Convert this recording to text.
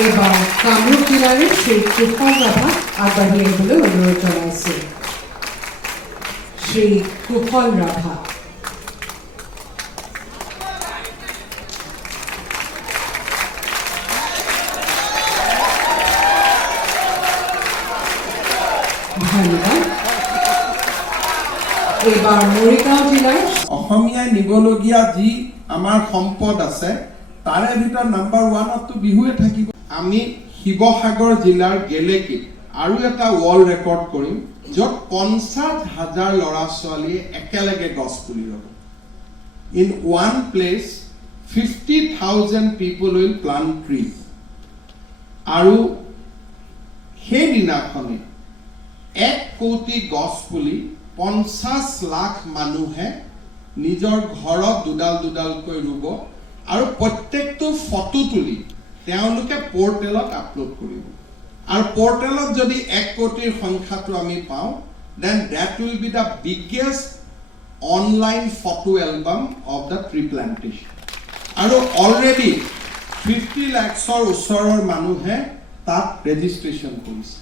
এবাৰ কামৰূপ জিলাৰে শ্ৰী কুশল ৰাভাক আগবাঢ়ি আহিবলৈ অনুৰোধ জনাইছোঁ। শ্ৰী কুশল ৰাভা। ধন্যবাদ। এবাৰ মৰিগাঁও জিলাৰ অসমীয়া নিবলগীয়া যি আমাৰ সম্পদ আছে তাৰে ভিতৰত নাম্বাৰ 1 বিহুৱে থাকিব। আমি শিৱসাগৰ জিলাৰ গেলেকীত আৰু এটা ৱৰ্ল্ড ৰেকৰ্ড কৰিম য'ত 50,000 ল'ৰা ছোৱালীয়ে একেলগে গছ পুলি ৰুব। In one place 50,000 people will plant trees। আৰু সেইদিনাখনে 1 কোটি গছ পুলি 50 লাখ মানুহে নিজৰ ঘৰত দুডালকৈ ৰুব আৰু প্ৰত্যেকটো ফটো তুলি তেওঁলোকে পোৰ্টেলত আপলোড কৰিব। আৰু পোৰ্টেলত যদি 1 কোটিৰ সংখ্যাটো আমি পাওঁ then that will be the biggest online photo album of the tree plantation. আৰু অলৰেডি 50 লাখৰ ওচৰৰ মানুহে তাত ৰেজিষ্ট্ৰেশ্যন কৰিছে।